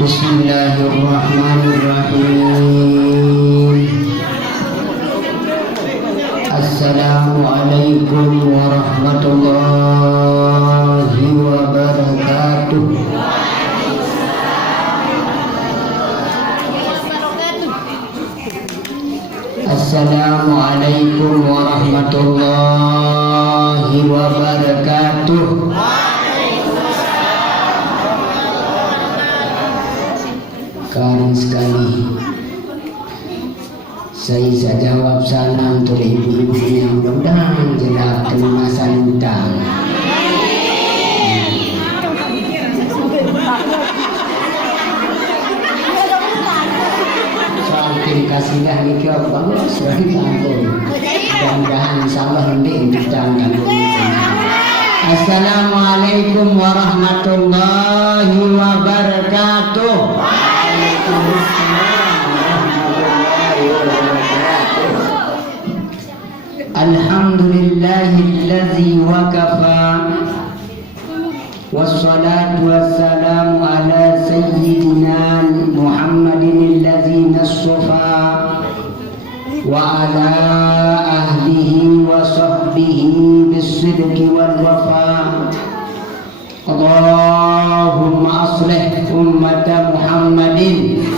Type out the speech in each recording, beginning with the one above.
Bismillahirrahmanirrahim. Assalamualaikum warahmatullahi wabarakatuh. Assalamualaikum warahmatullahi wabarakatuh. Kawan sekali, saya jawab salam untuk ibu-ibu yang mudah-mudahan jelas pelunasan hutang. Soal kasihlah niki apa sudah ditanggung. Mudah-mudahan insyaallah hendak ditanggung. Assalamualaikum warahmatullahi wabarakatuh. Alhamdulillahilladzi wakafa wassalatu wassalamu ala sayyidina Muhammadin alladzi nassafa wa ala ahlihi wa sahbihi bis-sidqi wal wafa. Allahumma aslih ummata Muhammadin.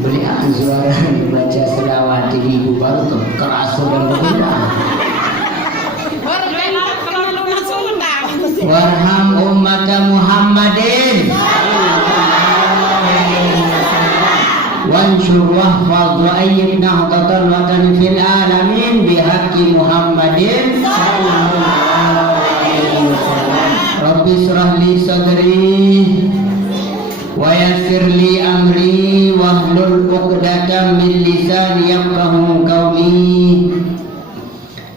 Belian suara baca selawat ibu baru kerasa dan berbeda. Warham ummata Muhammadin wansur wahfaz wa ayyid nahdatal watan fil alamin bihaqqi Muhammadin sallallahu alaihi wasallam. Rabbi shrah li sadri wa yassir li amri wahlul 'uqdatam min lisani yafqahu qawli.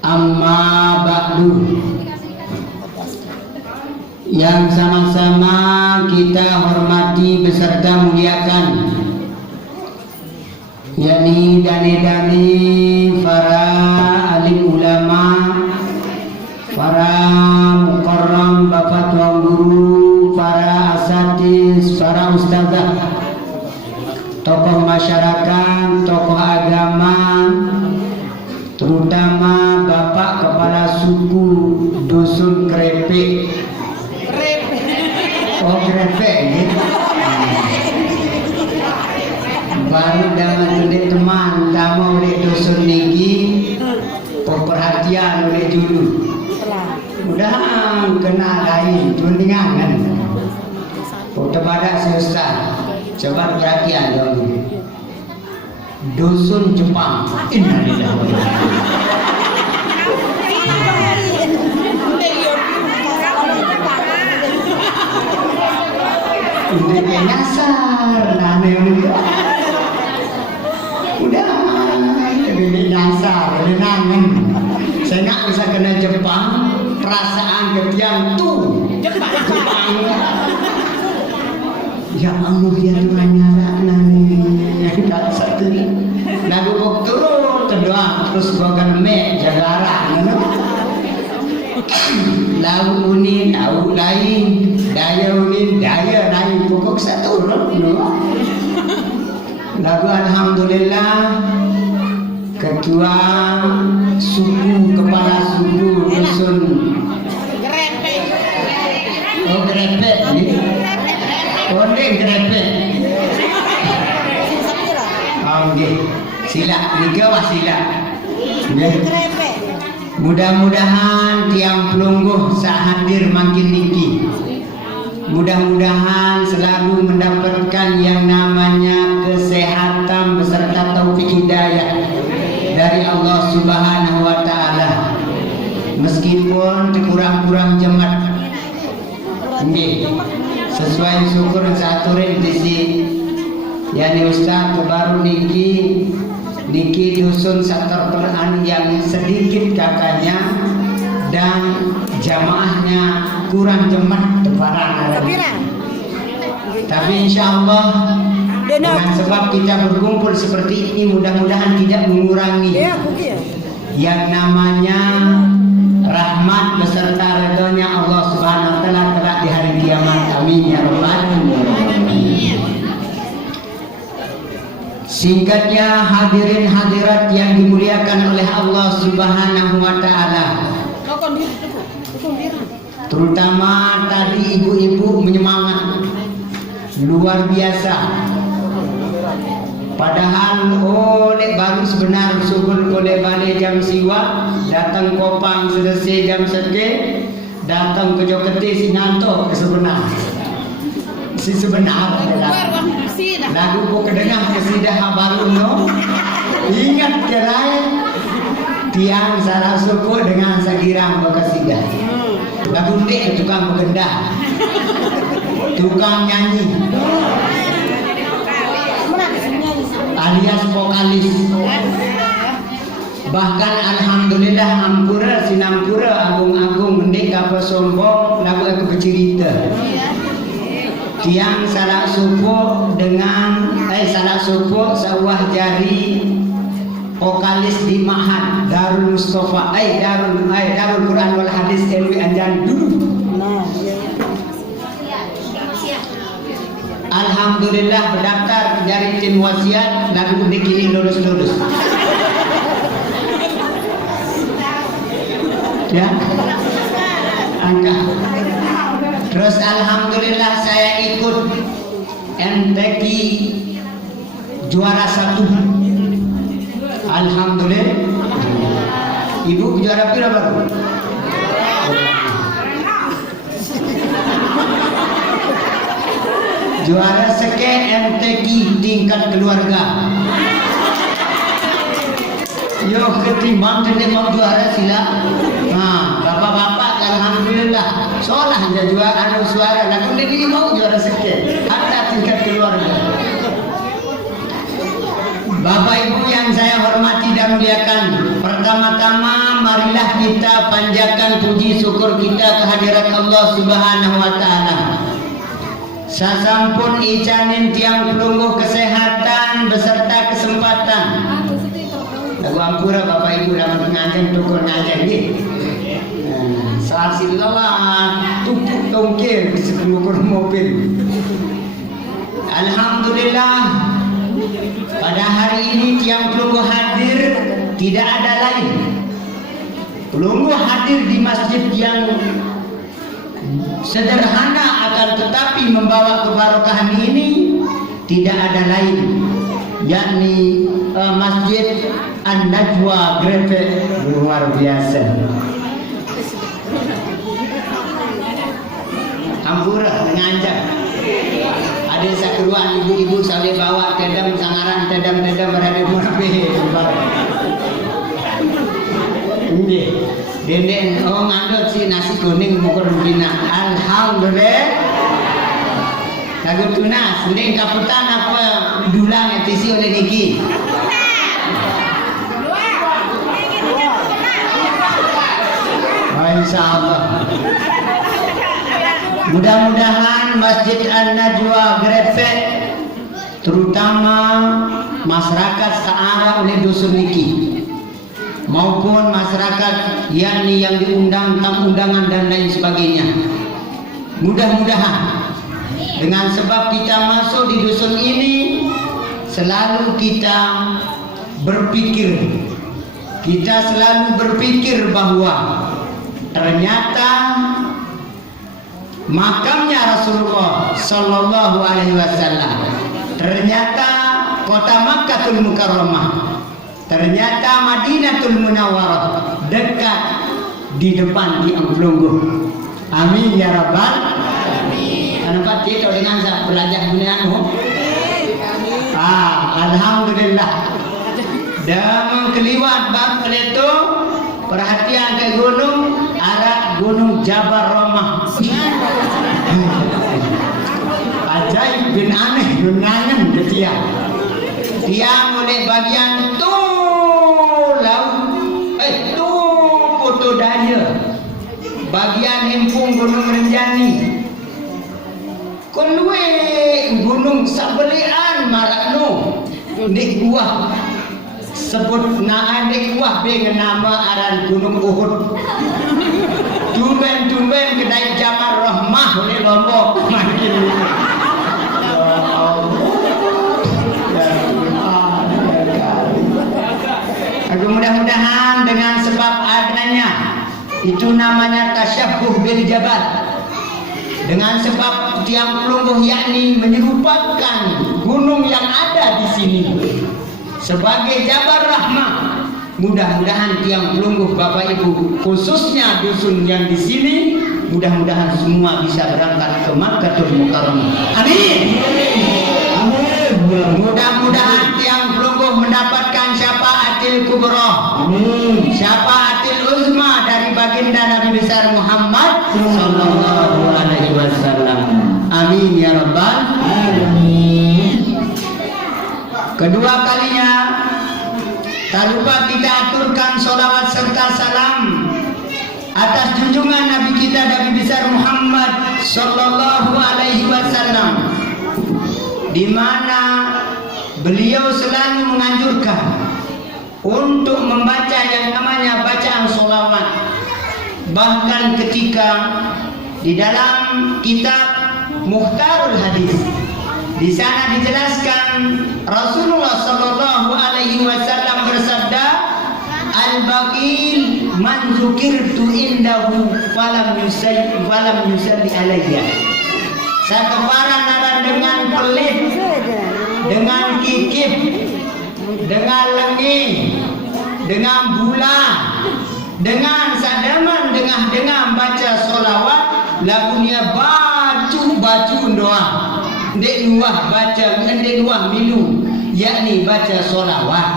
Amma ba'du. Yang sama-sama kita hormati beserta muliakan, yakni dani-dani para alim ulama, para mukarram bapak tuan guru, para asatiz, para ustazah, tokoh masyarakat, tokoh agama, terutama bapak kepala suku dusun Krepek. Oh, Krepek ini baru dengan oleh teman tamu oleh dusun niki perhatian oleh dulu mudah kena lain tuningan kepada si Ustaz. Coba perhatian dong, dusun Jepang. Innalillahi. Ini nyasar, nane udah ini nyasar, ini nangen. Saya nggak bisa kena Jepang, perasaan ketiang tuh Jepang. Ya Allah, ya Tuhannya nane yang satu. Lagu kok turun terdoa terus gua kan jagarang, lau unin au lain daya unin daya lain pokok satu turun lagu alhamdulillah. Ketua suku, kepala suku dusun Krepek. Oh, Krepek ini onde Krepek. Oke, sila tiga wasila. Mudah-mudahan tiang pelungguh sahadir makin tinggi. Mudah-mudahan selalu mendapatkan yang namanya kesehatan beserta taufik hidayah dari Allah Subhanahu wa taala. Meskipun kurang-kurang jemaat. Nggih. Sesuai syukur saturin disi. Yani Ustaz baru niki dusun sektor Perani yang sedikit kakaknya dan jamaahnya kurang jemaat tebaran. Tapi insya Allah dengan sebab kita berkumpul seperti ini mudah-mudahan tidak mengurangi yang namanya rahmat beserta ridhonya Allah Subhanahu wa taala kelak di hari Singkatnya hadirin hadirat yang dimuliakan oleh Allah Subhanahu wa taala. Terutama tadi ibu-ibu menyemangat luar biasa. Padahal oleh baru sebenar subur oleh balik jam siwa, datang kopang selesai jam seke, datang ke Jokete sinanto ke sebenar. Si sebenar adalah lagu ko kedengar kesidah baru no. Ingat kerai tiang salah suku dengan sagirang bekasidah. Lagu ndek tukang begendah, tukang nyanyi, alias vokalis. Bahkan alhamdulillah ampura sinampura agung-agung ndek apa sombong lagu aku bercerita. Tiang salah suku dengan salah suku sawah jari vokalis di Ma'had Darul Mustafa Darul Quran wal Hadis LW Anjan dulu. Alhamdulillah berdaftar dari tim wasiat lagu ini lulus. Ya. Angka. Terus alhamdulillah saya ikut MTQ juara 1. Alhamdulillah. Ibu juara berapa? Juara seke MTQ tingkat keluarga. Yo ketimbang mau juara sila. Nah, bapak-bapak alhamdulillah. Soalnya hanya juara suara. Nah, kemudian ini mau juara seke. Hatta tingkat keluarga. Bapak Ibu yang saya hormati dan muliakan, pertama-tama marilah kita panjatkan puji syukur kita kehadirat Allah Subhanahu wa taala. Sasampun icanin tiang pelungguh kesehatan beserta kesempatan. Lagu ampura Bapak Ibu dalam pengajian tukul ngajian nggih. Salah silalah tumpuk tongkir di sekelumur mobil. Alhamdulillah. Pada hari ini tiang pelunggu hadir tidak ada lain. Pelunggu hadir di masjid yang sederhana akan tetapi membawa keberkahan ini tidak ada lain, yakni Masjid An-Najwa Grepek. Luar biasa. Ampura ngajak. Ada sakeruan ibu-ibu saleh bawa tedam sangaran tedam berada murabe. Nggih. Denden ngandot si nasi kuning mukur bina. Alhamdulillah. Lagu tunas, ndeng kaputan apa dulang etisi oleh niki. Insyaallah. Mudah-mudahan Masjid An-Najwa Grepek terutama masyarakat searah oleh dusun niki maupun masyarakat yakni yang diundang tamu undangan dan lain sebagainya, mudah-mudahan dengan sebab kita masuk di dusun ini selalu kita selalu berpikir bahwa ternyata makamnya Rasulullah Sallallahu Alaihi Wasallam, ternyata kota Makkahul Mukarramah, ternyata Madinatul Munawwarah dekat di depan di Angklunggu. Amin ya Rabbal Alamin. Kenapa kita dengan saya belajar duniamu? Alhamdulillah. Dan keliwat bab itu perhatian ke gunung arah Gunung Jabal Rahmah. Ajaib bin aneh gunangan ke tiang oleh bagian tu laut tu Putu Daya bagian himpung Gunung Renjani konwe Gunung Sabelian Marakno di buah sebut adik buah dengan nama aran Gunung Uhud. Tumben kedai Jabal Rahmah oleh Lombok makin. Ya Allah. Mudah-mudahan dengan sebab adanya itu namanya tasyabbuh bil jabal. Dengan sebab tiang pelungguh yakni menyerupakan gunung yang ada di sini sebagai Jabal Rahmah. Mudah-mudahan tiang pelungguh Bapak Ibu, khususnya dusun yang di sini, mudah-mudahan semua bisa berangkat ke Makkahul Mukarramah. Amin. Mudah-mudahan tiang pelungguh mendapatkan syafaatil kubra. Amin. Syafaatil uzma dari baginda Nabi besar Muhammad sallallahu alaihi wasallam. Amin ya rabbal alamin. Kedua kalinya, tak lupa kita aturkan sholawat serta salam atas junjungan Nabi kita Nabi besar Muhammad sallallahu alaihi wasallam, di mana beliau selalu menganjurkan untuk membaca yang namanya bacaan sholawat. Bahkan ketika di dalam kitab Mukhtarul Hadis, di sana dijelaskan Rasulullah sallallahu alaihi wasallam bersabda, al-baqil man dzukirtu indahu falam yusalli alayya. Sakepara naran dengan pelit, dengan kikip, dengan lengi, dengan bula, dengan sadaman, dengan baca solawat, lagunya bacu doa, ndek luah baca, ndek luah minum, yakni baca solawat.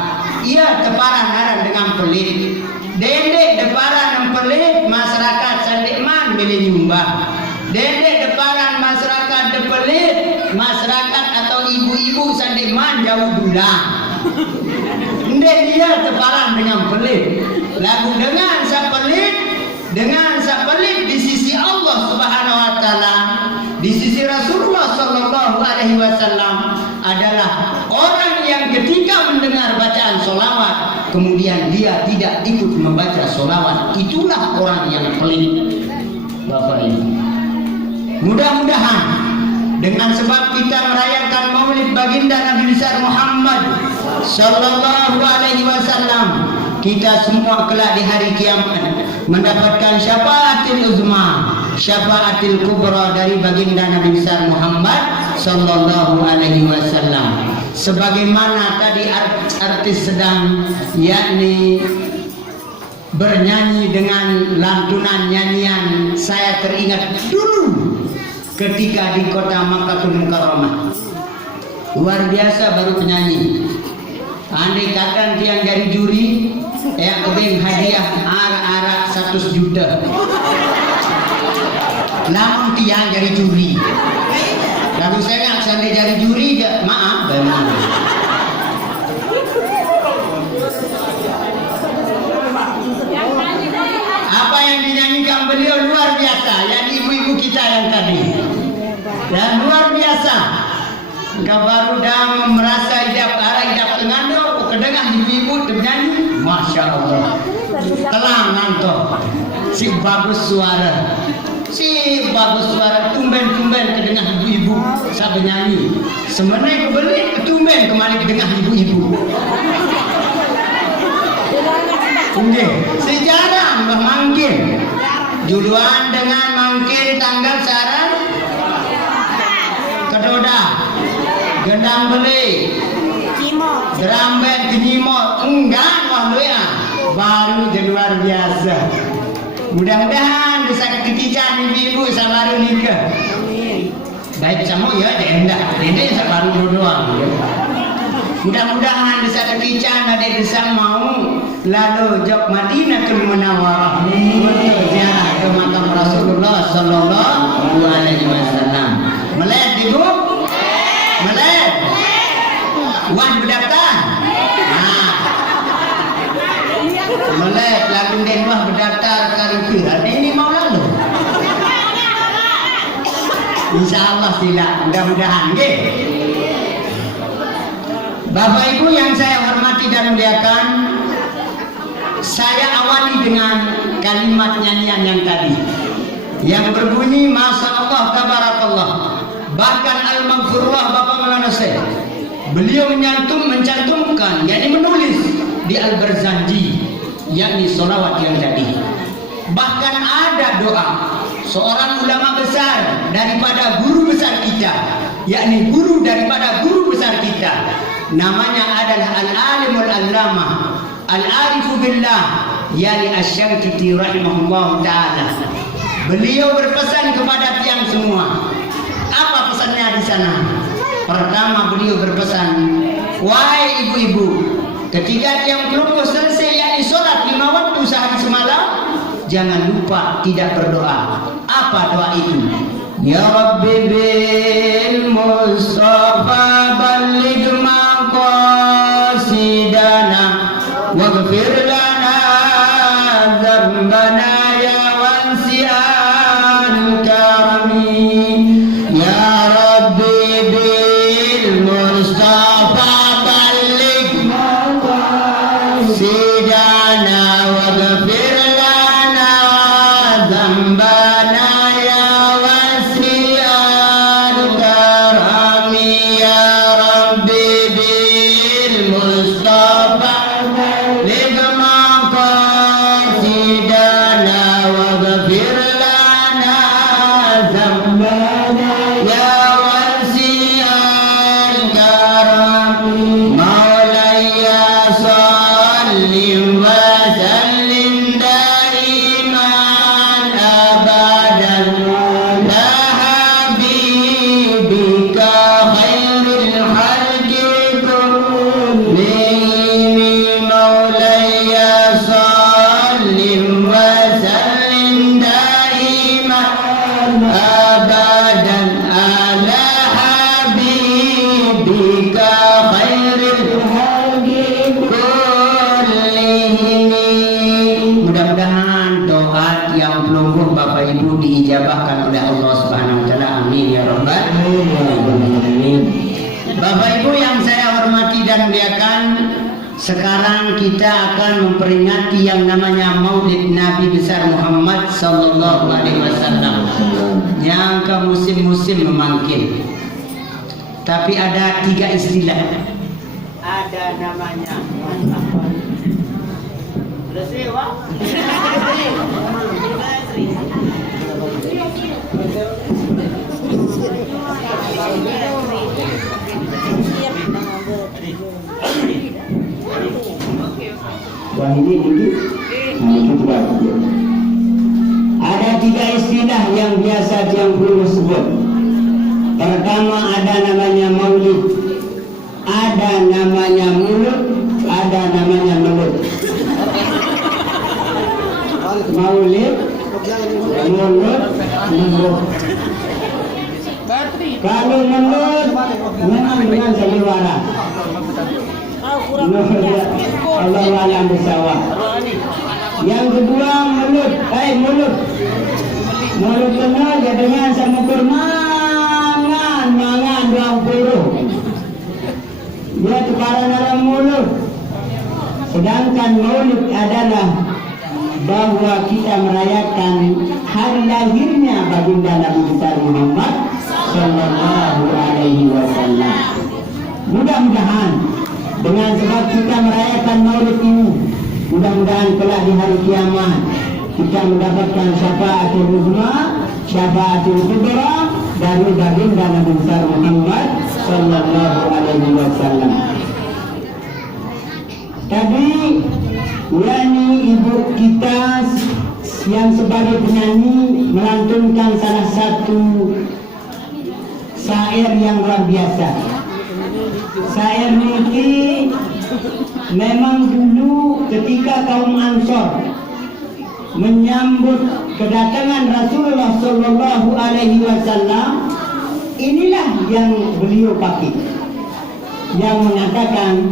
Ia teparan naran dengan pelit, dendek deparan pelit masyarakat sandikman milih nyumbang. Dendek deparan masyarakat depelit, masyarakat atau ibu-ibu sandiman jauh dulang. Ndek dia teparan dengan pelit. Lagu dengan sapelit di sisi Allah Subhanahu wa taala, di sisi Rasulullah sallallahu alaihi wasallam adalah orang yang ketika mendengar bacaan solawat kemudian dia tidak ikut membaca solawat. Itulah orang yang pelit, Bapak Ibu. Mudah-mudahan dengan sebab kita merayakan Maulid baginda Nabi besar Muhammad sallallahu alaihi wasallam, kita semua kelak di hari kiamat mendapatkan syafaatil uzma, syafaatil kubra dari baginda Nabi besar Muhammad sallallahu alaihi wasallam. Sebagaimana tadi artis sedang yakni bernyanyi dengan lantunan nyanyian, saya teringat dulu ketika di kota Makkahul Mukarramah. Luar biasa baru penyanyi. Andai kata tiang jadi juri, yang kebeng hadiah arak-arak 100 juta. Namun tiang jadi juri. Lalu saya nggak sampai jadi juri, maaf, benar. Apa yang dinyanyikan beliau luar biasa, yang ibu-ibu kita yang tadi, dan luar biasa. Kabaru dah merasa idap tengando, kedengar ibu-ibu bernyanyi, masya Allah, telang nanto, si bagus suara, tumben kedengar ibu-ibu sampai nyanyi. Sebenarnya kebeli tumben kembali kedengar ibu-ibu. Sejarah mbah mangkin, juluan dengan mangkin tanggal saran kedoda, gendang beli, derambet kenyimot, enggak wah ya, baru jadi luar biasa. Mudah-mudahan bisa ketijan ibu-ibu sabaru nikah. Baik sama ya, enggak, ini sabaru doang. Mudah-mudahan bisa ketijan ada bisa mau lalu jok Madinatul Munawwarah untuk ziarah ke makam Rasulullah sallallahu alaihi wasallam. Melek ibu? Melek. Wan berdaftar? Nah. Melek lagu den wah berdaftar kali kiran ini mau lalu. Insyaallah sila, mudah-mudahan nggih. Bapak Ibu yang saya hormati dan muliakan, saya awali dengan kalimat nyanyian yang tadi yang berbunyi Masya Allah Tabarakallah. Bahkan Al-Maghfurullah Bapak Maulana Syekh, beliau mencantumkan, yakni menulis di Al-Barzanji yakni solawat yang tadi. Bahkan ada doa seorang ulama besar daripada guru besar kita, yakni guru daripada guru besar kita, namanya adalah al-alimul allamah al-arifu billah, yakni Asy-Syarqiti rahimahullah ta'ala. Beliau berpesan kepada tiang semua. Apa pesannya di sana? Pertama beliau berpesan, wahai ibu-ibu, ketika tiang keluarga selesai yakni sholat 5 waktu sehari semalam, jangan lupa tidak berdoa. Apa doa itu? Ya Rabbi bil Mustafa balligh maqasidana waghfir lana dzambana ya wasi'al karami. Ya Rabbi bil Mustafa balligh maqasidana waghfir lana dzambana ya wasi'al karami. Ya Rabbi bil Mustafa balligh maqasidana waghfir lana dzambana ya wasi'al karami. Maulaya sallim wa sallim daiman abadan ala habibika khairil khalqi kullihim. Maulaya sallim wa sallim daiman abadan ala habibika khairil khalqi kullihim. Mudah-mudahan doa yang pelungguh Bapak Ibu diijabahkan oleh Allah Subhanahu wa taala. Amin ya rabbal alamin. Bapak Ibu yang saya hormati dan muliakan, sekarang kita akan memperingati yang namanya Maulid Nabi besar Muhammad sallallahu alaihi wasallam yang ke musim-musim memanggil. Tapi ada 3 istilah. Ada namanya wah ini dikit. Nah, itu juga. Ada 3 istilah yang biasa yang perlu sebut. Pertama ada namanya maulid, ada namanya mulut, ada namanya melut. Maulid, mulut, melut. Kalau melut memang dengan sandiwara. Allah alam bersawah. Yang kedua mulut, mulut benar ya dengan sama mangan 20. Dia tukaran dalam mulut. Sedangkan maulid adalah bahwa kita merayakan hari lahirnya baginda Nabi besar Muhammad sallallahu alaihi wasallam. Mudah-mudahan dengan sebab kita merayakan maulid ini, mudah-mudahan kelak di hari kiamat kita mendapatkan syafaatul uzma, syafaatul kubra dari baginda Nabi besar Muhammad sallallahu alaihi wasallam. Tadi Yani ibu kita yang sebagai penyanyi melantunkan salah satu syair yang luar biasa. Syair ini memang dulu ketika kaum Ansor menyambut kedatangan Rasulullah Sallallahu Alaihi Wasallam, inilah yang beliau pakai, yang mengatakan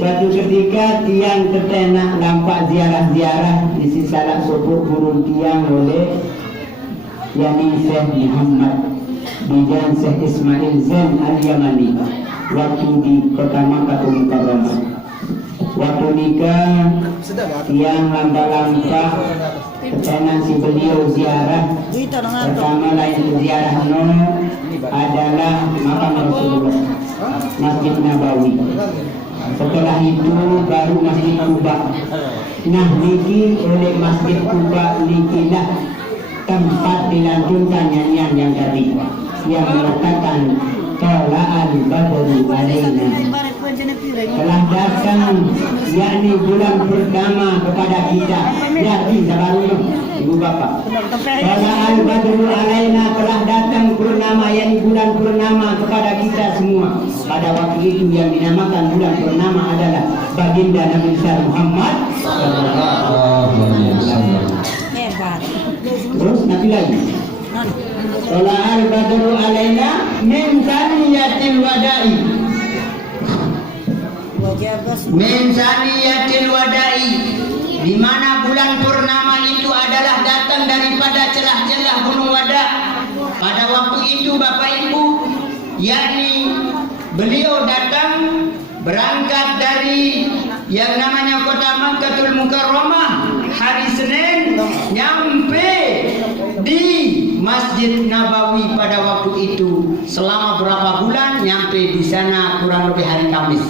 Suatu ketika tiang tertenak nampak ziarah-ziarah di salah subuh burung tiang oleh yakni Syekh Muhammad Bijan Syekh Ismail Zain Al-Yamani waktu di kota Makkah Mukarramah. Waktu nikah tiang lampa-lampa tertenak si beliau ziarah. Pertama lain ziarah adalah makam Rasulullah, Masjid Nabawi. Setelah itu baru Masjid Kuba. Nah, niki oleh Masjid Kuba nikilah tempat dilantunkan nyanyian yang tadi yang mengatakan Tola'al Badru Alaina, telah datang yakni bulan purnama kepada kita. Jadi sabarullah ibu bapak, Tola'al Badru Alaina, telah datang purnama yakni bulan purnama kepada kita semua. Pada waktu itu yang dinamakan bulan purnama adalah baginda Nabi besar Muhammad sallallahu alaihi wasallam. Terus nanti lagi Tola'al Badru Alaina min saniyatil wada'i, min saniyatil wada'i, di mana bulan purnama itu adalah datang daripada celah-celah gunung Wada. Pada waktu itu Bapak Ibu, yakni beliau datang berangkat dari yang namanya kota Makkahul Mukarramah hari Senin, nyampe di Masjid Nabawi pada waktu itu selama berapa bulan, nyampe di sana kurang lebih hari Kamis.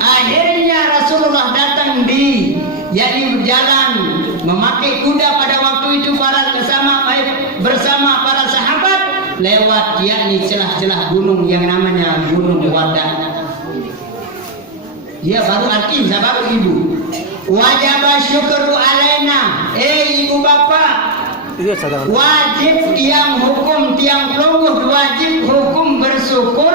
Akhirnya Rasulullah datang di yakni berjalan memakai kuda pada waktu itu bersama para sahabat lewat yakni celah-celah gunung yang namanya Gunung Wada. Ya baru arti baru ibu. Wajib syukru alaina, ibu bapak, wajib tiang hukum tiang pelungguh, wajib hukum bersyukur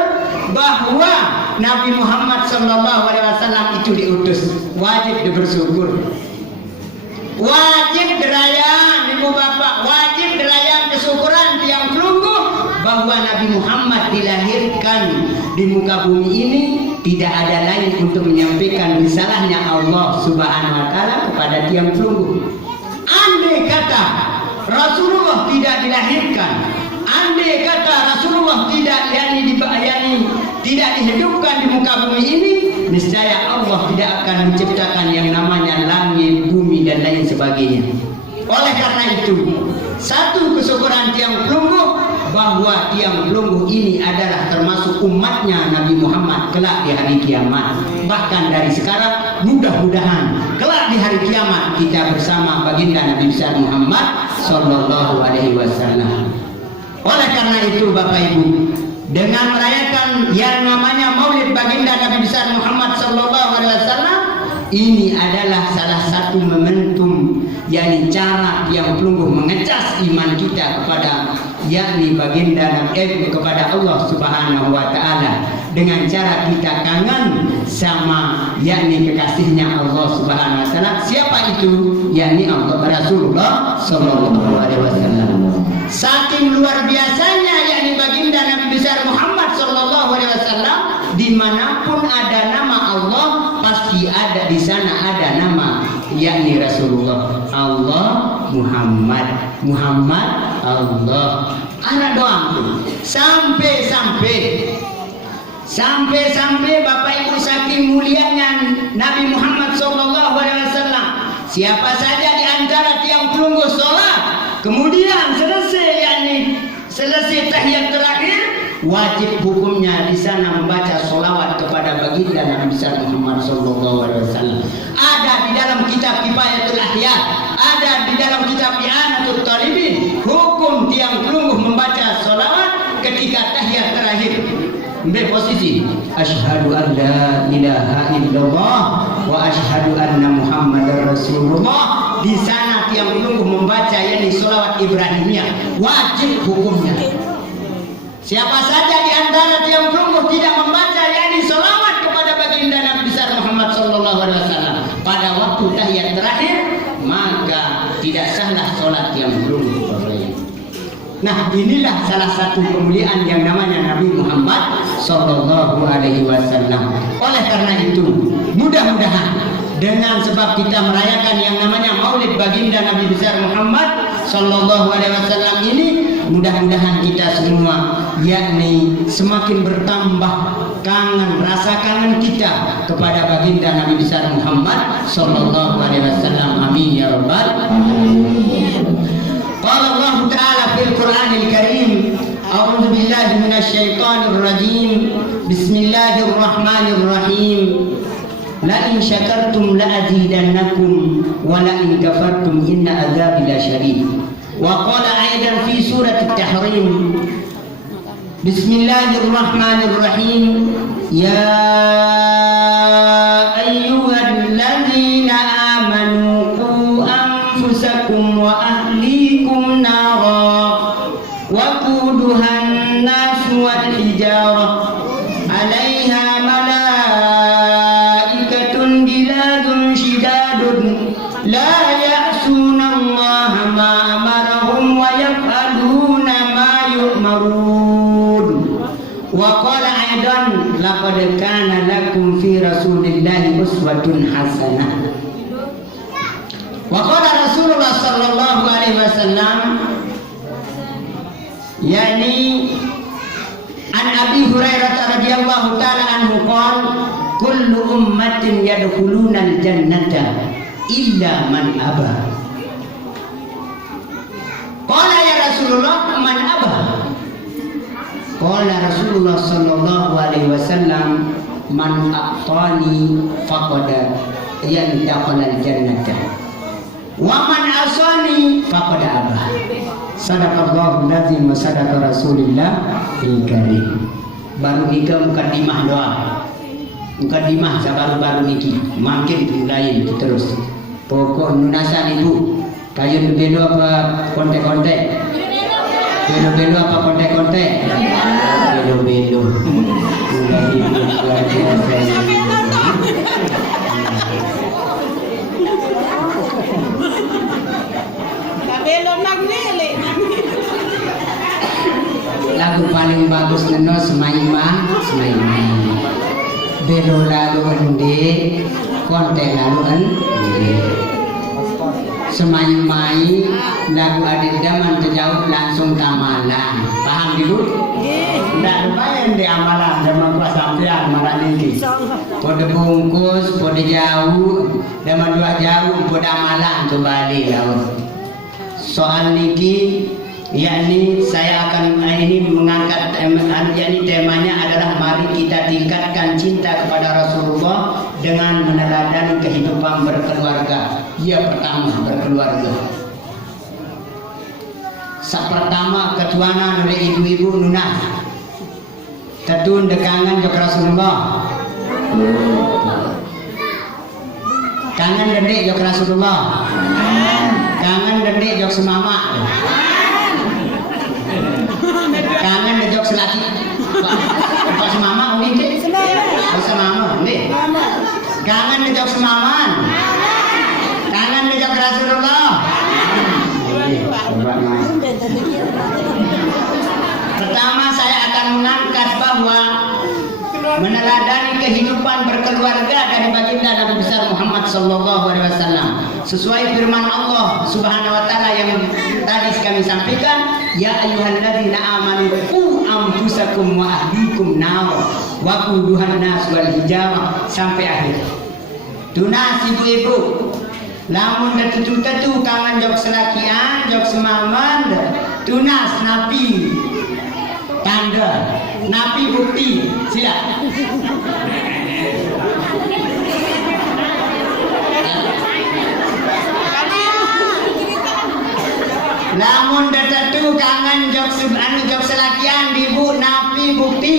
bahwa Nabi Muhammad sallallahu alaihi wasallam itu diutus. Wajib bersyukur. Wajib derayan ibu bapak, wajib derayan kesyukuran tiang pelungguh bahwa Nabi Muhammad dilahirkan di muka bumi ini tidak ada lain untuk menyampaikan risalahnya Allah Subhanahu wa taala kepada tiang pelungguh. Andai kata Rasulullah tidak dilahirkan, andai kata Rasulullah tidak tidak dihidupkan di muka bumi ini, niscaya Allah tidak akan menciptakan yang namanya langit, bumi dan lain sebagainya. Oleh karena itu, satu kesyukuran tiang pelungguh bahwa tiang pelungguh ini adalah termasuk umatnya Nabi Muhammad kelak di hari kiamat. Bahkan dari sekarang mudah-mudahan kelak di hari kiamat kita bersama baginda Nabi besar Muhammad sallallahu alaihi wasallam. Oleh karena itu Bapak Ibu, dengan merayakan yang namanya Maulid baginda Nabi besar Muhammad sallallahu alaihi wasallam, ini adalah salah satu momentum yakni cara tiang pelungguh mengecas iman kita kepada yakni baginda kepada Allah Subhanahu wa taala dengan cara kita kangen sama yakni kekasihnya Allah Subhanahu wa taala. Siapa itu? Yakni Allah Rasulullah sallallahu alaihi wasallam. Saking luar biasanya yakni baginda Nabi besar Muhammad sallallahu alaihi wasallam, dimanapun ada nama Allah pasti ada di sana ada nama yakni Rasulullah. Allah Muhammad, Muhammad Allah. Anak doang tuh. Sampai Bapak Ibu saking mulianya Nabi Muhammad sallallahu alaihi wasallam. Siapa saja di antara tiang pelungguh sholat kemudian selesai tahiyat terakhir, wajib hukumnya di sana membaca sholawat kepada baginda Nabi besar Muhammad sallallahu alaihi wasallam. Ada di dalam kitab Kifayatul Ahya, ada di dalam kitab I'anatul Talibin, hukum tiang pelungguh membaca sholawat ketika tahiyat terakhir. Ambil posisi asyhadu an la ilaha illallah wa asyhadu anna muhammadar rasulullah. Di sana tiang pelungguh membaca yakni sholawat Ibrahimiyah, wajib hukumnya. Siapa saja di antara tiang pelungguh tidak membaca yakni sholawat kepada baginda Nabi besar Muhammad sallallahu alaihi wasallam pada waktu tahiyat terakhir, maka tidak sahlah sholat tiang pelungguh. Nah, inilah salah satu kemuliaan yang namanya Nabi Muhammad Sallallahu Alaihi Wasallam. Oleh karena itu, mudah-mudahan dengan sebab kita merayakan yang namanya Maulid Baginda Nabi besar Muhammad Sallallahu Alaihi Wasallam ini, mudah-mudahan kita semua yakni semakin bertambah kangen, rasa kangen kita kepada Baginda Nabi besar Muhammad Sallallahu Alaihi Wasallam. Amin ya rabbal alamin. Qala Allah Ta'ala fil Qur'anil Karim, a'udzu billahi minasyaitonir rajim. Bismillahirrahmanirrahim. La in syakartum la azidannakum wa la in kafartum inna adzabi lasyadid. Wa qala aidan fi surat at-tahrim. Bismillahirrahmanirrahim. Ya ayyuhalladzina amanu qu anfusakum wa ahlikum nara wa quduhan nas wal hijarah 'alaiha malaikatun giladun shidadun la ya'suna Allah ma amarahum wa yaf'aluna ma yu'marun. Wa qala aidan laqad kana lakum fi rasulillahi uswatun hasanah. Wa qala Rasulullah sallallahu alaihi wasallam, yani an Abi Hurairah radhiyallahu taala anhu qala kullu ummatin yadkhuluna al-jannata illa man aba. Qala ya Rasulullah man aba? Qala Rasulullah sallallahu alaihi wasallam man aqtani faqad yadkhulul al-jannata wa man asani faqad aba. Sadaqallahu nazim wa sadaqa Rasulillah al-karim. Baru nikah mukadimah doa. Mukadimah sabaru-baru niki makin dimulai terus. Pokok nunasan ibu kayu belo apa kontek-kontek? Belo-belo apa kontek-kontek? Belo-belo. Mulai luar biasa. Lagu paling bagus neno Semaima, Semaima. Belo lalu ende, konten lalu ende. Semaimai lagu adinda menjauh langsung kamalan. Paham dulu? Tidak lupain di amalan zaman gua sampean malah niki. Pode bungkus, pode jauh, zaman dua jauh, pode amalan kembali laut. Soal niki, yakni saya akan ini mengangkat, yakni temanya adalah mari kita tingkatkan cinta kepada Rasulullah dengan meneladani kehidupan berkeluarga. Yang pertama berkeluarga. Pertama ketuanan oleh ibu-ibu nunah. Tetun dekangan jok Rasulullah. Kangen dedek jok Rasulullah. Kangen dedek jok semama. Kangen dedek selaki. Pak semama unik deh. Semama nih. Kangen dedek semaman. Kangen dedek Rasulullah. Pertama saya akan mengangkat bahwa meneladani kehidupan berkeluarga dari baginda Nabi besar Muhammad sallallahu alaihi wasallam sesuai firman Allah Subhanahu wa taala yang tadi kami sampaikan, ya ayyuhalladzina amanu qu anfusakum wa ahlikum nar wa quduhan nas wal hijarah sampai akhir. Tunas ibu-ibu, lamun tetu-tetu kangen jok selakian, jok semaman, tunas napi tanda, napi bukti, sila. Lamun tetu kangen jok jok selakian, dibu napi bukti.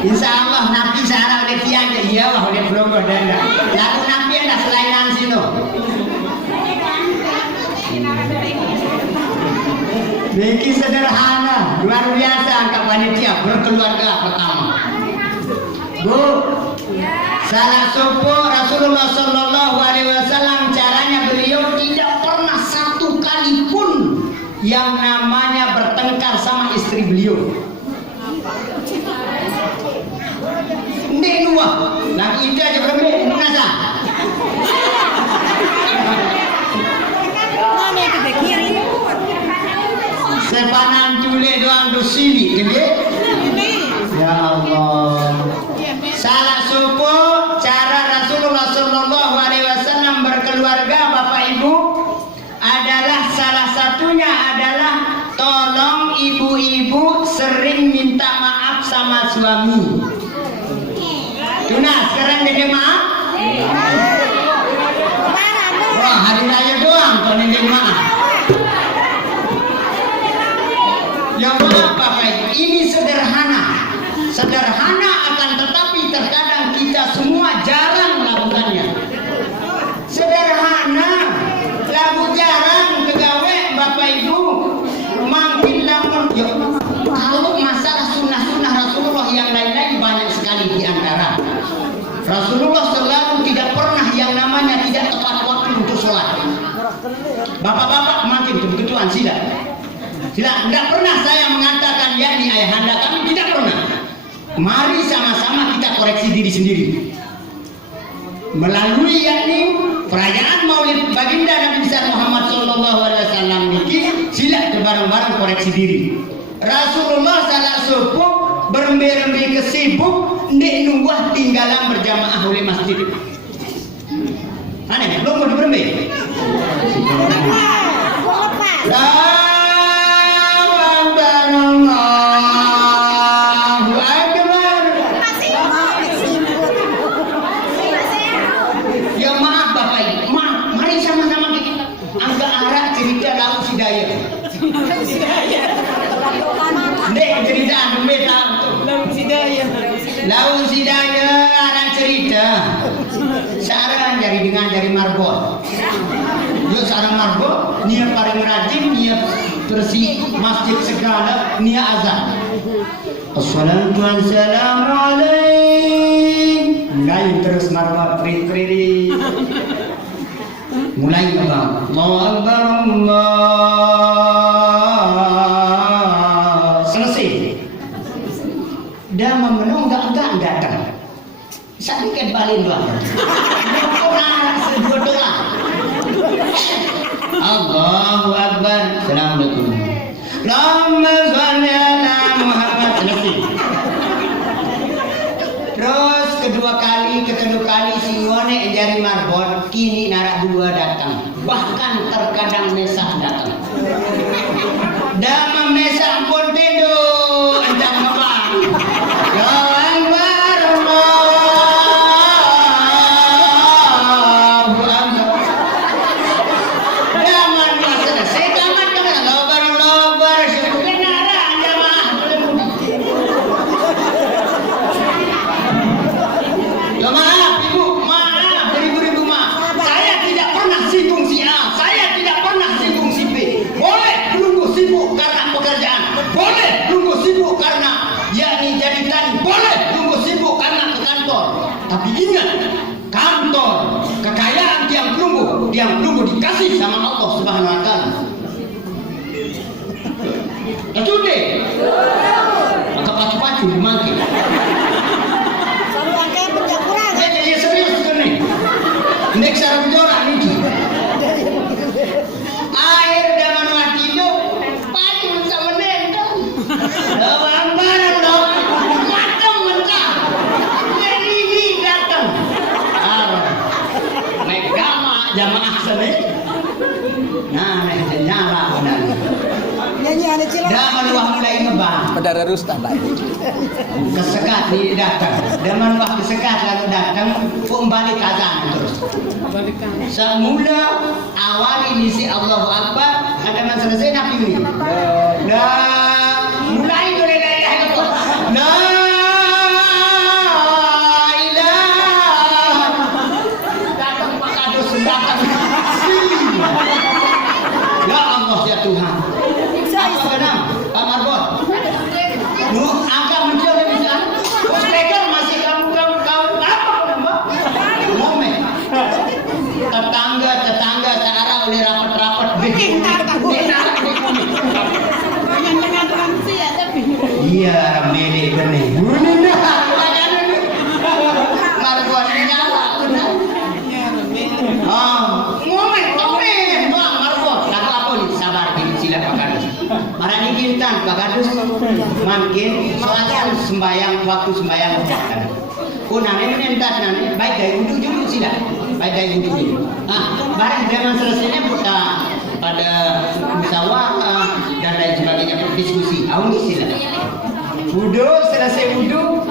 Insya Allah nabi sana oleh tiang je iya lah oleh progo danda. Lalu nabi ada selainan sino. Niki sederhana, luar biasa angkat panitia berkeluarga pertama. Bu, salah sopo Rasulullah sallallahu alaihi wasallam caranya beliau tidak yang namanya bertengkar sama istri beliau. Ndek dua, lagi itu aja berapa? Nasa. Sepanan tule doang dosili, gede. Ya Allah. Salah suku cara Rasulullah Shallallahu Alaihi Wasallam berkeluarga, Bapak Ibu, adalah salah satunya adalah tolong ibu-ibu sering minta maaf sama suami. Tuna sekarang nede maaf. Wah, hari raya doang kau nede maaf. Ya maaf Bapak Ibu, ini sederhana. Sederhana akan tetapi terkadang kita semua jarang melakukannya. Sederhana, lagu jarang kegawe Bapak Ibu. Makin lamun kalau masalah sunnah-sunnah Rasulullah yang lain-lain banyak sekali di antara. Rasulullah selalu tidak pernah yang namanya tidak tepat waktu untuk sholat. Bapak-bapak makin kebetulan sila. Tidak pernah saya mengatakan yakni ayahanda kami, tidak pernah. Mari sama-sama kita koreksi diri sendiri. Melalui yakni perayaan Maulid baginda Nabi besar Muhammad Sallallahu Alaihi Wasallam ini, sila bareng-bareng koreksi diri. Rasulullah salah sepuh berembe-rembe kesibuk, ndek nungguh tinggalan berjamaah oleh masjid. Aneh, belum mau berembe. Laun sidaya anak cerita. Sarang dari marbot. Yuk sarang marbot, nia paling rajin, nia bersih masjid segala, nia azan. Assalamualaikum wassalamu alaikum. Mulai terus marbot kiri. Mulai bang. Allahu Akbar Allah. Selesai. Dia memenung enggak datang. Sedikit balin doang. Orang sedua doang. Allahu Akbar. Assalamualaikum. Allahumma shalli ala Muhammad. Selesai. Terus ketiga kali si Wone jari marbot, kini narak dua datang. Bahkan terkadang mesak datang. Dan memesak pun tidur entah apa. Tapi ingat, kantor, kekayaan tiang pelunggu dikasih sama Allah Subhanahu wa taala. Itu deh. Maka pacu-pacu dimangkit. Jadi serius nih. Nek sarap joran ini. Air zaman waktu pacu sama nendang. Barang-barang dong. Jamaah sini, nah nyala benar. Nyanyi ada cilok. Dah manuah mulai ngebang. Saudara Rustam lagi. Kesekat nih datang. Dah manuah kesekat lalu datang, kembali kazan terus. Semula awal ini si Allahu Akbar, ada man selesai nabi ini. Dah mulai dari daerah itu. Ya Allah ya Tuhan. Apa benar Pak Marbot? Nu angkat muncul dari sana. Speaker masih kamu apa Mbak? Momen. Tetangga searah oleh rapat-rapat. nih. Muni dah. Margot ini nyala benar. Oh, momen tomen, bang Margot. Lagu apa nih? Sabar gini sila Pak Kadus. Marani kintan Pak Kadus. Makin soalnya sembayang waktu sembayang. Nane menentas nane, baik dari wudhu dulu sila. Baik dari wudhu dulu. Barang zaman selesainya kita pada musyawarah dan lain sebagainya berdiskusi. Awal sila. Wudhu selesai wudhu,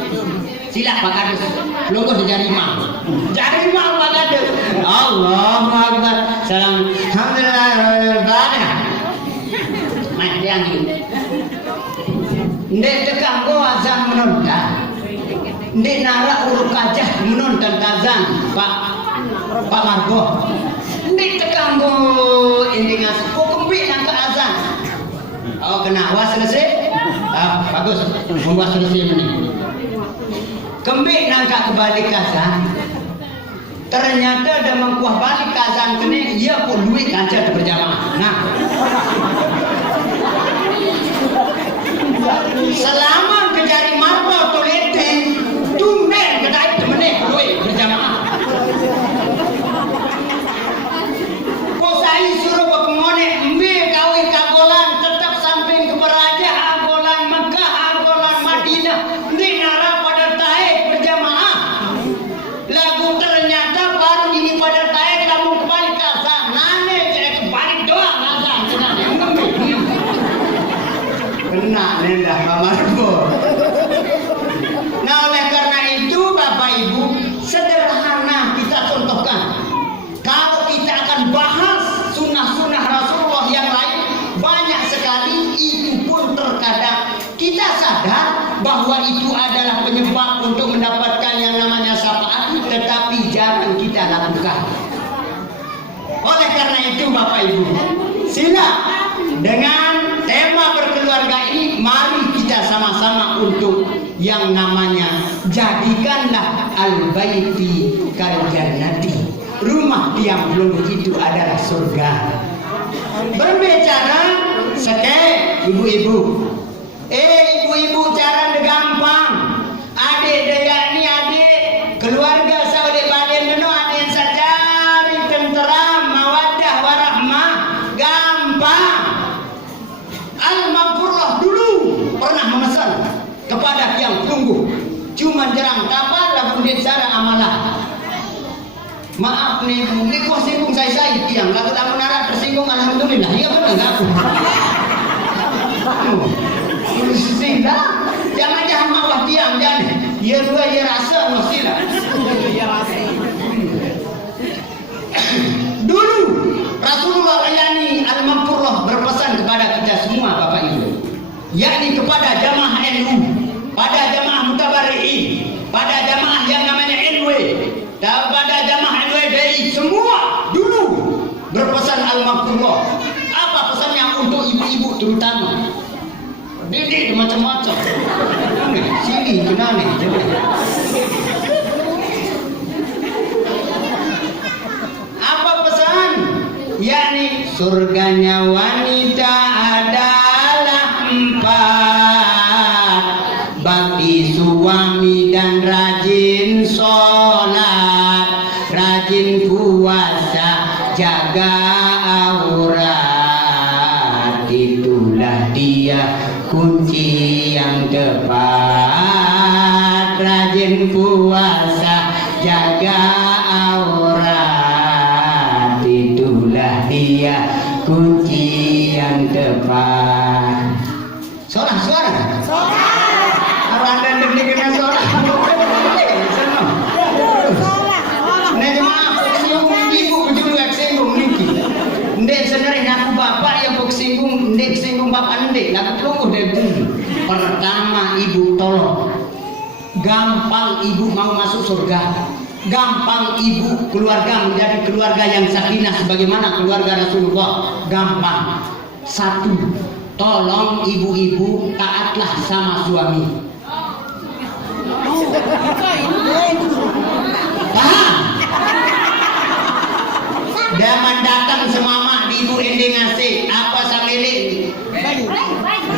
sila Pak Kadus. Lungguh di jarimah. Jarimah Pak Kadus. Allahu Akbar. Salam. Alhamdulillah. Barakah. Main dia gitu. Ndek tekang go azan menonton. Ndek nara uruk kajah menonton azan Pak Margo. Ndek tekang go ini ngas. Kok kembik nang ke azan. Oh kena was selesai. Bagus. Membuat selesai ini. Kembik nang kembali ke azan. Ternyata ada mengkuah balik ke azan kene ia pun duit kanca berjamaah. Nah. Selama kejari marbo tolete tumben kedai temeneh duit berjamaah. Kosai suruh pengone embe kawin kagolan tetap samping ke Beraja agolan Mekah agolan Madinah di nara pada taek berjamaah. Lagu ternyata baru ini pada taek kamu kembali ke azan. Nane kembali doang azan. Kena nendah Pak Margo. Nah oleh karena itu Bapak Ibu sederhana kita contohkan. Kalau kita akan bahas sunnah-sunnah Rasulullah yang lain banyak sekali, itu pun terkadang kita sadar bahwa itu adalah penyebab untuk mendapatkan yang namanya syafaat, tetapi jarang kita lakukan. Oleh karena itu Bapak Ibu, sila dengan tema berkeluarga ini mari kita sama-sama untuk yang namanya jadikanlah al-baiti kal jannati. Rumah tiang belum itu adalah surga. Berbicara seke ibu-ibu. Ibu-ibu cara gampang. Adik daya ni adik keluarga saudara baden deno adik saja tenteram mawaddah warahmah gampang. Al-Maghfurlah dulu pernah memesan kepada yang tunggu cuma jerang kapal lagu cara amalah. Maaf nih, ini kok singgung saya tiang lagu tak menara tersinggung alhamdulillah. Iya benar enggak aku. Sehingga jangan mawah tiang dan ya dua ya rasa mestilah. Dulu Rasulullah layani Al-Maghfurlah berpesan kepada kita semua Bapak Ibu, yakni kepada jamaah NU, pada jamaah Mutabari'in, pada jamaah yang namanya NW, dan pada jamaah NWDI, semua dulu berpesan Al-Maghfurlah. Apa pesannya untuk ibu-ibu terutama? Didik macam-macam. Sini kena nih. Apa pesan? Yakni surganya wanita adalah 4: bakti suami dan rajin sholat, rajin puasa, jaga aurat. Itulah dia kunci yang tepat. Rajin puasa, jaga aurat. Itulah dia kunci yang tepat. Solah suara. Orang dan demi kena solah. Nek maaf singgung ibu begitu jak singgung niki. Ndek sebenarnya aku bapak yang kok singgung, ndek singgung bapak ndek. Aku tunggu dari dulu. Pertama ibu tolong. Gampang ibu mau masuk surga. Gampang ibu keluarga menjadi keluarga yang sakinah sebagaimana keluarga Rasulullah. Gampang. 1, tolong ibu-ibu taatlah sama suami. Paham? Daman datang semama di ibu ending ngasih apa samilin?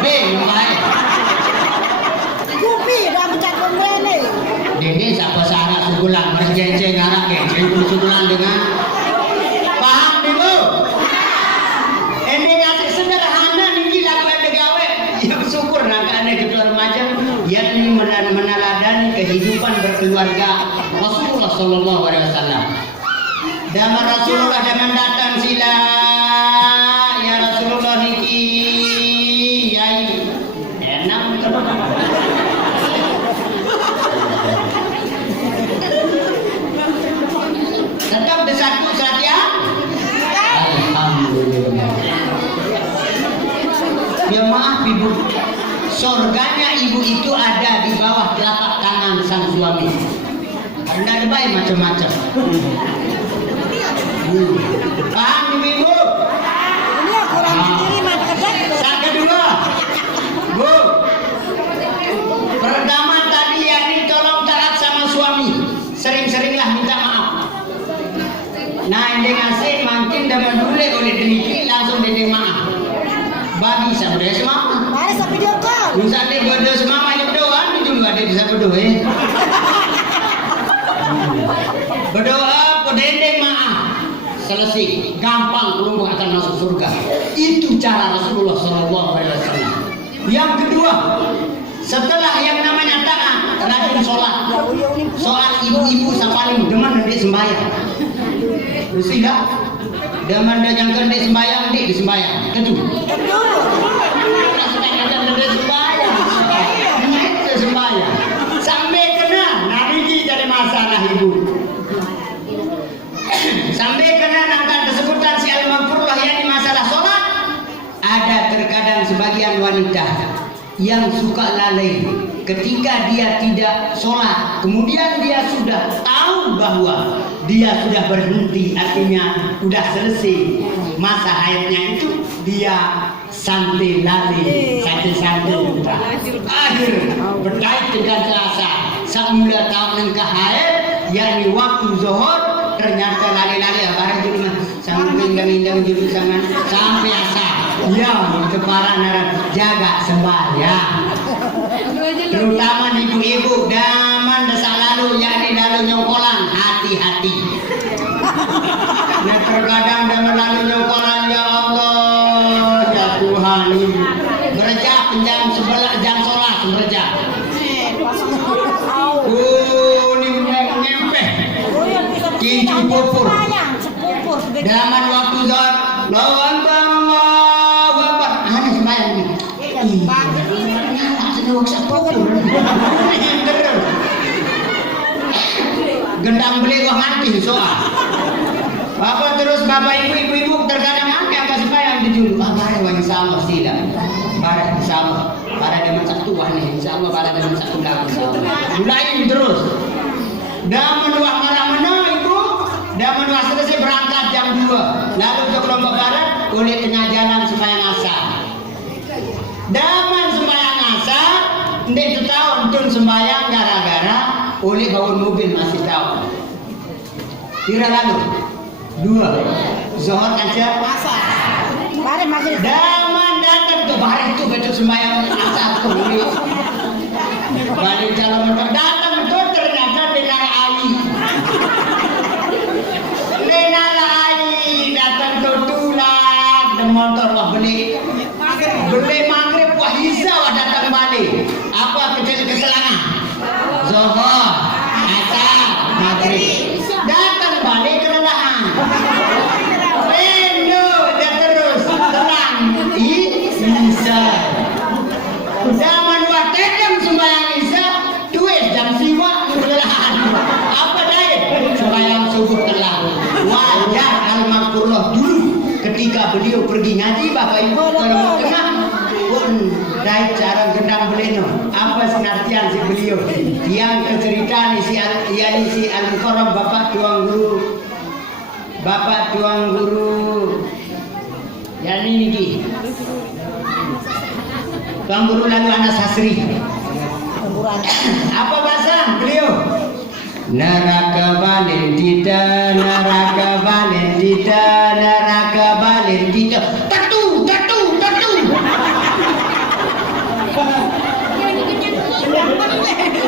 Beng, baik. Kupi tak bahasa Arab sebulan berjenceng Arab kenceng sebulan dengan paham dulu. Ini ngasih sederhana niki lakukan degawe. Ya bersyukur nangkane ketua remaja yakni meneladani kehidupan berkeluarga Rasulullah sallallahu alaihi wasallam. Daman Rasulullah dengan datang sila ya Rasulullah niki yai enak tetap bersatu saja. Alhamdulillah. Ya maaf ibu, surganya ibu itu ada di bawah telapak tangan sang suami. Karena ada baik macam-macam. Paham ibu? Ini aku kurang diterima kerja. Yang kedua, Bu, pertama tadi yakni tolong taat sama suami. Sering-seringlah minta maaf. Nah, ini ngasih makin dapat dulu oleh diri langsung dia maaf. Bagi sampai semua. Mari sampai video call. Misalnya berdoa semua ini berdoa, ini dulu ada bisa berdoa. Berdoa, pedendeng maaf. Selesai, gampang pelumbuh akan masuk surga. Itu cara Rasulullah SAW. Yang kedua, setelah yang namanya taat, rajin sholat. Soal ibu-ibu paling demen nanti sembahyang. Sudah, demen dan yang kena sembahyang, di sembahyang. Kedua. Sembahyang. Sampai kena, nabi jadi masalah ibu. Sampai kena nangkan kesebutan si al-maghfurullah yang masalah sholat. Ada terkadang sebagian wanita yang suka lalai ketika dia tidak sholat, kemudian dia sudah tahu bahwa dia sudah berhenti, artinya sudah selesai masa haidnya itu, dia santai lalai, santai akhir berdait dengan terasa semula tahun ke haid, yakni waktu zuhur, ternyata lali-lali barang jadi mah sampai indang-indang jadi sangat sampai asar. Ya, itu para naran jaga sembahyang. Terutama ibu-ibu daman desa lalu yakni dalu nyongkolan, hati-hati. Nah terkadang daman lalu nyongkolan, ya Allah, ya Tuhan, berjak jam sebelah jam sholat berjak. Ini nyempeh. Kincu pupur. Daman waktu zuhur, lawan gendang beli wah mati soal. Apa terus bapak ibu terkadang apa sembahyang dijulu. Barang yang sama sila. Barang sama. Barang dengan satu wah nih insyaallah barang dengan satu dah insyaallah. Mulai terus. Dan menua mana-mana ibu. Dan menua selesai berangkat jam 2. Lalu ke Lombok Barat oleh tengah jalan sembahyang asar. Daman sembahyang asar, ndek tahun tun sembahyang gara-gara oleh bangun mobil masih tahu. Kira lalu 2 zuhur aja Asar. Mari maghrib. daman datang tuh bareng itu betul sembahyang asar tuh. Balik jalan motor datang tuh ternyata benar ai. Benar ai datang tuh tulang dan motor wah beli maghrib wah hisa wah datang balik. Apa kecil-kecilangan? Zuhur, asar, maghrib. Datang balik kelelahan. Rendo dan terus tenang. Isa. Zaman waktu sembahyang Isa, duit jam 5 kelelahan. Apa daya? Sembahyang subuh telah. Wajar al-maghfurullah dulu ketika beliau pergi ngaji, Bapak Ibu kalau mau kenal pun dari cara gendang beleno apa pengertian si beliau yang kecerita si al-mukarram Bapak tuang guru yang ini tuang guru lalu anak sasri apa bahasa beliau neraka balen tidak tatu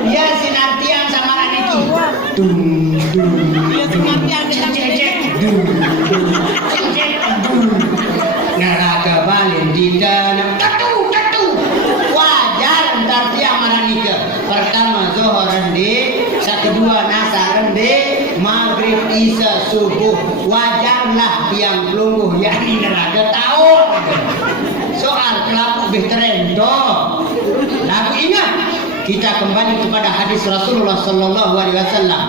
ya sinartian sama niki Dung dung Dia cuma biar dung dung. Neraka balen di dalam tatu. Wajar ntar tiang maranika. Pertama zuhur rende, kedua nasa rende, maghrib isya subuh. Wajarlah tiang pelungguh yakni neraka tahu. Soal kelapa lebih terento. Lalu ingat, kita kembali kepada hadis Rasulullah sallallahu alaihi wasallam.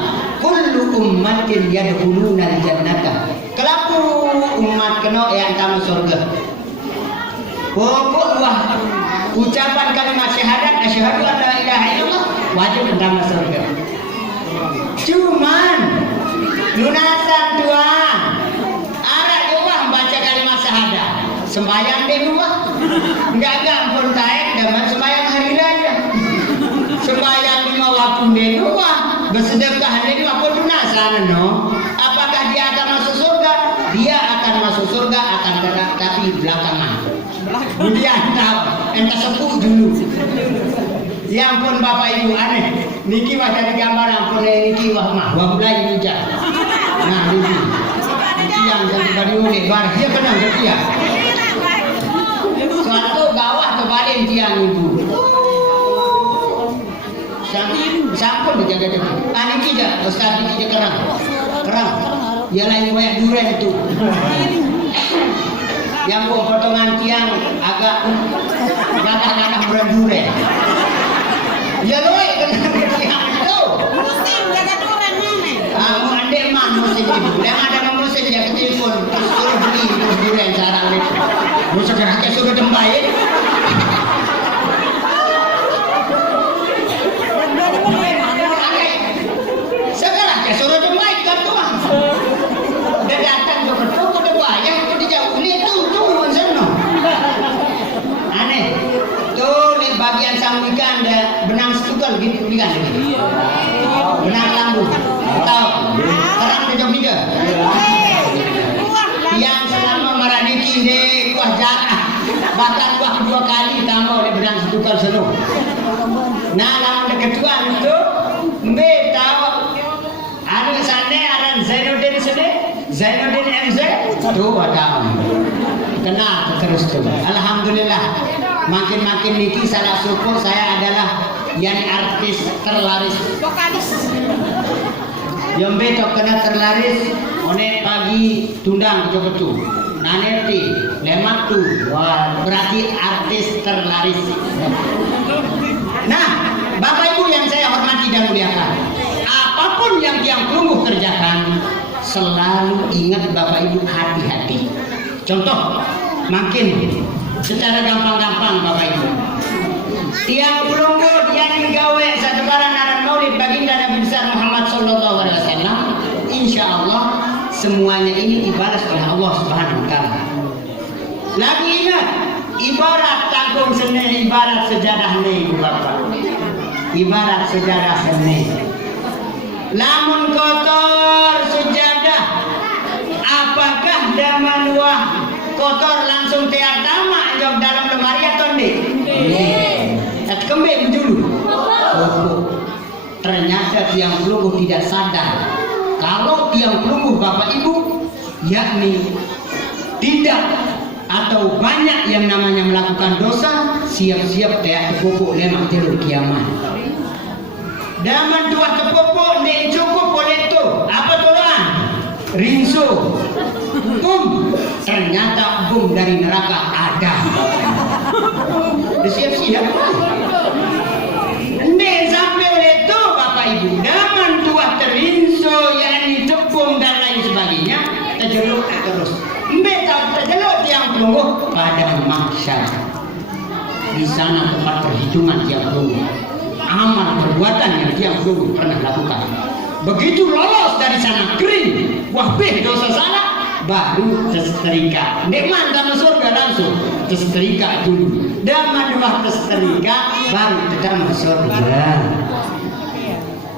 Kullu ummatin yadkhuluna al-jannata. Kelaku umat kena yang tamu surga. Pokok wah ucapan kalimat syahadat asyhadu an la ilaha illallah wajib tamu surga. Cuman lunasan Tuhan. Arah juga baca kalimat syahadat. Sembahyang deh gua. Enggak ampun taek dan sembahyang hari raya. Sembahyang 5 waktu deh gua. Bersedekah deh gua apa lunasan no? Apakah dia akan masuk surga? Dia akan masuk surga akan tapi belakangan. Kemudian tahu entah sepuh dulu. Ya ampun Bapak Ibu aneh. Niki wah dari gambar ampun niki wah mah wah mulai bijak. Nah niki. Yang jadi bari unik bar dia kenal dia. Suatu bawah terbalik tiang ibu. Sampun dijaga jaga. Niki dah Ustaz niki kerang. Yang lain banyak durian itu. Yang potongan tiang agak durian. Ya loe kena tiang itu. musim jaga durian mana? Andai man musim itu. Yang ada musim dia ke telepon terus suruh beli durian sarang itu. Mau segera ke suruh tembaik. Segera ke suruh tembaik kan tuh. Dia datang ke betul ke bayang ke dijauh lihat tuh sana. Aneh. Tuh di bagian sambikan ada benang setukal gitu kan ini. Benang lambu. Tahu? Terang kejauh juga. Yang selama maraniki deh kuah jarak. Bahkan kuah 2 kali tambah oleh benang setukal seno. Nah, lamun deketuan itu mbe tahu anu sane aran Zainuddin sene Zainuddin MZ tuh ada kenal terus tuh. Alhamdulillah makin niki salah syukur saya adalah yang artis terlaris Vokalis. yang betok kena terlaris one pagi tundang kecoketu naneti lemak tuh wah berarti artis terlaris. Nah Bapak Ibu yang saya hormati dan muliakan, apapun yang tiang pelungguh kerjakan selalu ingat Bapak Ibu hati-hati. Contoh makin secara gampang-gampang Bapak Ibu, tiang pelungguh yang gawe satu barang aran maulid baginda Nabi besar Muhammad sallallahu alaihi wasallam, insya Allah semuanya ini dibalas oleh Allah Subhanahu wa taala. Lagi ingat, ibarat tanggung seni, ibarat sejarah nih Ibu Bapak. Ibarat sejarah seni. Lamun kotor sejadah, apakah daman wah kotor langsung tiar tamak jauh dalam lemari atau enggak? Tak kembali dulu. Ternyata tiang pelungguh tidak sadar kalau tiang pelungguh Bapak Ibu yakni tidak atau banyak yang namanya melakukan dosa siap-siap kayak kepupuk lemak telur kiamat. Daman dua kepupuk nek cukup boleh tu apa tolong rinso ternyata dari neraka ada. Siap-siap nek sampai oleh itu Bapak Ibu daman dua terinso yang tepung dan lain sebagainya terjeluk terus terjeluk tiang pelungguh pada mahsyar. Di sana tempat perhitungan tiang pelungguh, amal perbuatan yang tiang pelungguh pernah lakukan. Begitu lolos dari sana kering, wahbih dosa sana baru tersetrika. Nikmat dalam surga langsung tersetrika dulu. Daman wah tersetrika baru tetap masuk surga.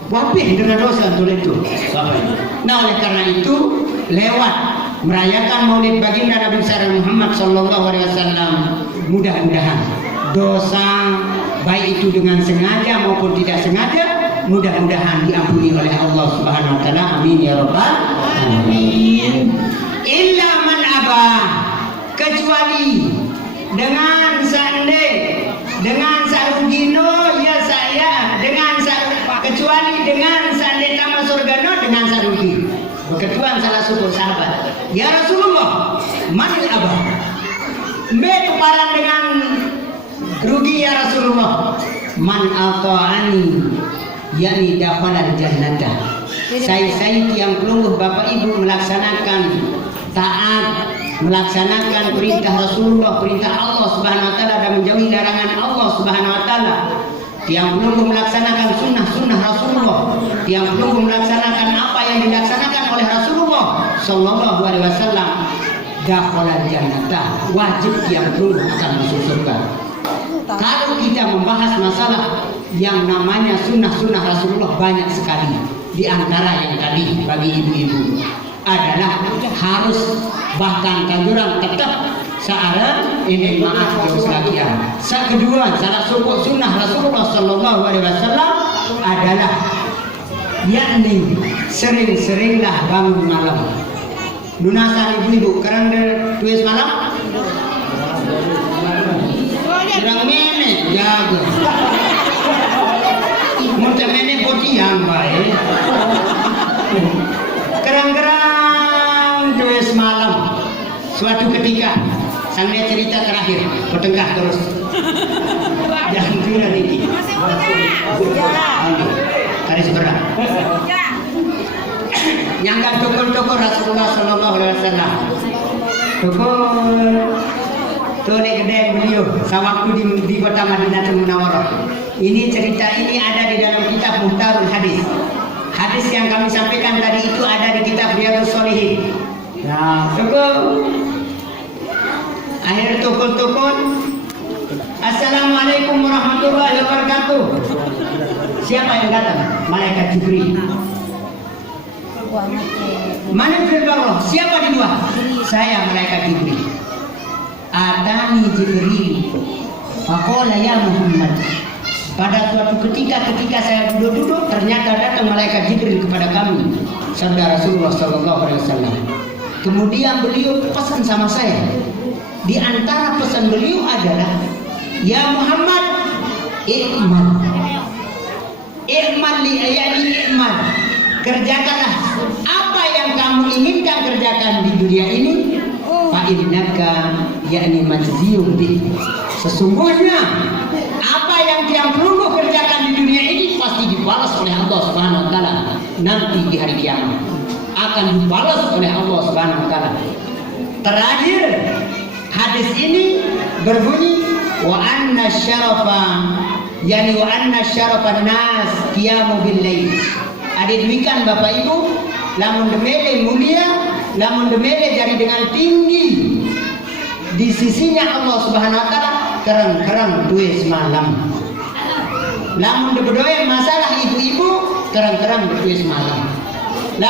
Wahbih dengan dosa itu. Nah oleh karena itu lewat merayakan Maulid baginda Nabi besar Muhammad sallallahu alaihi wasallam, mudah-mudahan dosa baik itu dengan sengaja maupun tidak sengaja mudah-mudahan diampuni oleh Allah Subhanahu wa taala. Amin ya rabbal alamin. Illa man aba, kecuali dengan sarugino ya saya, kecuali dengan sande taman surga no dengan sarugi. Berketuan salah suku sahabat, ya Rasulullah, man aba, me keparan dengan rugi ya Rasulullah, man ata'ani yakni dakhala jannata. Saya yang pelungguh Bapak Ibu melaksanakan taat, melaksanakan perintah Rasulullah, perintah Allah Subhanahu wa taala dan menjauhi larangan Allah Subhanahu wa taala. Yang pelungguh melaksanakan sunnah Rasulullah, yang pelungguh melaksanakan apa yang dilaksanakan oleh Rasulullah sallallahu alaihi wasallam, dakhala jannata, wajib yang pelungguh akan masuk surga. Kalau kita membahas masalah yang namanya sunnah Rasulullah banyak sekali. Di antara yang tadi bagi ibu-ibu adalah harus bahkan kanjuran tetap searah ini maaf kalau sebagian. Kedua, salah satu sunnah Rasulullah sallallahu alaihi wasallam adalah yakni sering-seringlah bangun malam. Lunasan ibu-ibu kerang tuis malam. Kurang mene jaga. Muncul mene boti yang baik. Kerang-kerang tuis malam. Suatu ketika sang dia cerita terakhir bertengkar terus. Jangan kira ini. Garis berat. Yang gak tukul-tukul Rasulullah sallallahu alaihi wasallam. Tukul. Tuh gede beliau sewaktu di kota Madinatul Munawwarah. Ini cerita ini ada di dalam kitab Muhtarul Hadis. Hadis yang kami sampaikan tadi itu ada di kitab Riyadhus Shalihin. Nah, tukul. Akhir tukul-tukul. Assalamualaikum warahmatullahi wabarakatuh. Siapa yang datang? Malaikat Jibril. Mana Jibril? Siapa di luar? Saya malaikat Jibril. Atani Jibril. Faqala ya Muhammad. Pada suatu ketika saya duduk ternyata datang malaikat Jibril kepada kami, saudara Rasulullah sallallahu alaihi wasallam. Kemudian beliau pesan sama saya. Di antara pesan beliau adalah, ya Muhammad, i'mal. I'mal li ayani i'mal. Kerjakanlah apa yang kamu inginkan kerjakan di dunia ini. Fa innaka yakni majziyun bi. Sesungguhnya apa yang perlu kerjakan di dunia ini pasti dibalas oleh Allah Subhanahu wa taala nanti di hari kiamat. Akan dibalas oleh Allah Subhanahu wa taala. Terakhir hadis ini berbunyi wa anna syarafa yani wa anna syarafan nas qiyamu bil lail. Ada demikian Bapak Ibu, lamun demele mulia, lamun demele jadi dengan tinggi di sisinya Allah Subhanahu wa taala kerang-kerang duit semalam. Lamun berdoa masalah ibu-ibu kerang-kerang duit semalam.